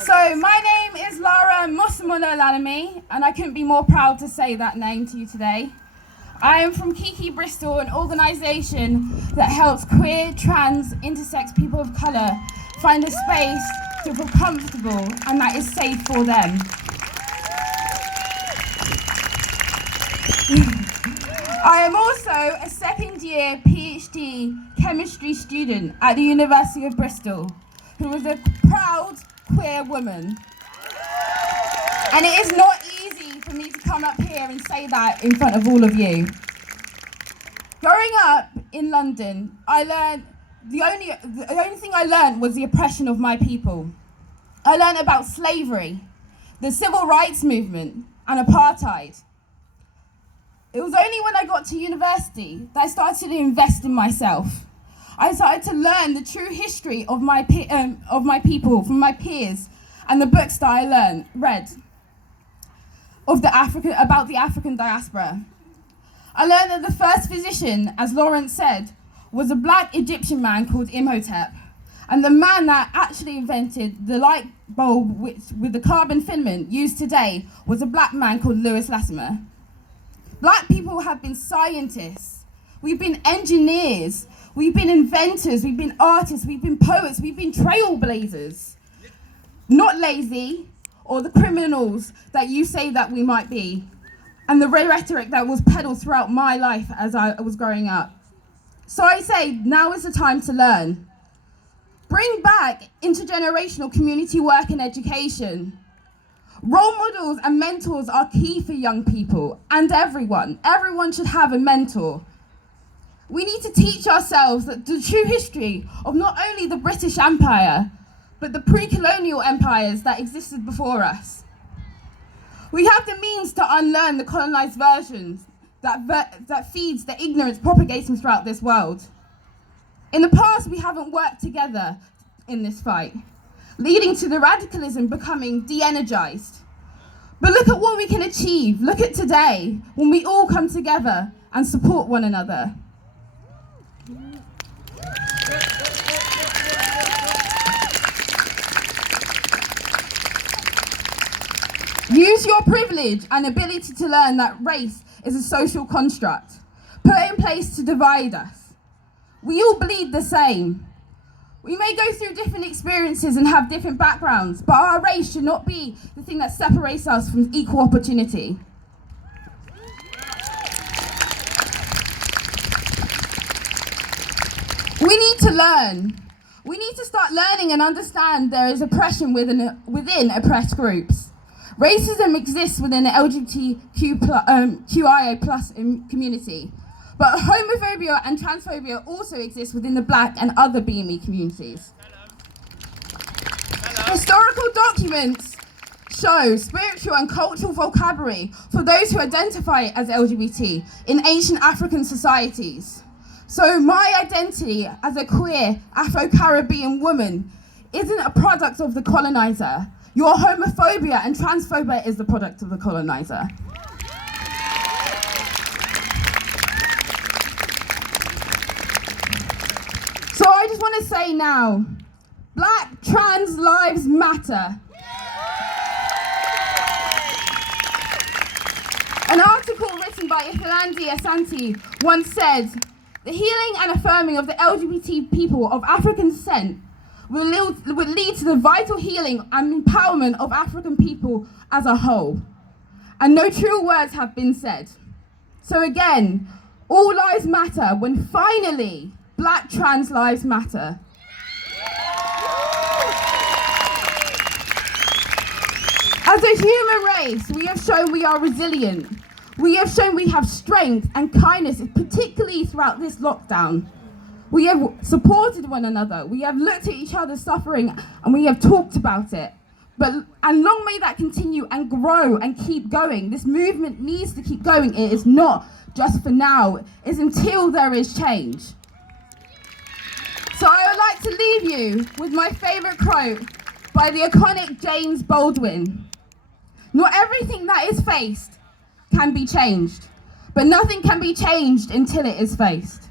So my name is Lara Lalemi, and I couldn't be more proud to say that name to you today. I am from Kiki Bristol, an organisation that helps queer, trans, intersex people of colour find a space to feel comfortable and that is safe for them. I am also a second-year PhD chemistry student at the University of Bristol, who is a proud queer woman. And it is not easy for me to come up here and say that in front of all of you. Growing up in London, I learned the only thing I learned was the oppression of my people. I learned about slavery, the civil rights movement, and apartheid. It was only when I got to university that I started to invest in myself. I started to learn the true history of my people from my peers and the books that I read about the African diaspora. I learned that the first physician, as Lawrence said, was a black Egyptian man called Imhotep, and the man that actually invented the light bulb with the carbon filament used today was a black man called Louis Latimer. Black people have been scientists, we've been engineers, we've been inventors, we've been artists, we've been poets, we've been trailblazers. Not lazy, or the criminals that you say that we might be, and the rhetoric that was peddled throughout my life as I was growing up. So I say, now is the time to learn. Bring back intergenerational community work and education. Role models and mentors are key for young people and everyone. Everyone should have a mentor. We need to teach ourselves that the true history of not only the British Empire, but the pre-colonial empires that existed before us. We have the means to unlearn the colonized versions that feeds the ignorance propagating throughout this world. In the past, we haven't worked together in this fight, leading to the radicalism becoming de-energized. But look at what we can achieve. Look at today, when we all come together and support one another. Use your privilege and ability to learn that race is a social construct put in place to divide us. We all bleed the same. We may go through different experiences and have different backgrounds, but our race should not be the thing that separates us from equal opportunity. We need to learn. We need to start learning and understand there is oppression within oppressed groups. Racism exists within the LGBTQIA+ community, but homophobia and transphobia also exist within the Black and other BME communities. Historical documents show spiritual and cultural vocabulary for those who identify as LGBT in ancient African societies. So my identity as a queer Afro-Caribbean woman isn't a product of the colonizer. Your homophobia and transphobia is the product of the colonizer. So I just want to say now, Black trans lives matter. An article written by Ifilandi Asante once said, "The healing and affirming of the LGBT people of African descent will lead to the vital healing and empowerment of African people as a whole." And no true words have been said. So again, all lives matter when finally Black trans lives matter. As a human race, we have shown we are resilient. We have shown we have strength and kindness, particularly throughout this lockdown. We have supported one another. We have looked at each other's suffering and we have talked about it. And long may that continue and grow and keep going. This movement needs to keep going. It is not just for now. It is until there is change. So I would like to leave you with my favourite quote by the iconic James Baldwin. "Not everything that is faced can be changed, but nothing can be changed until it is faced."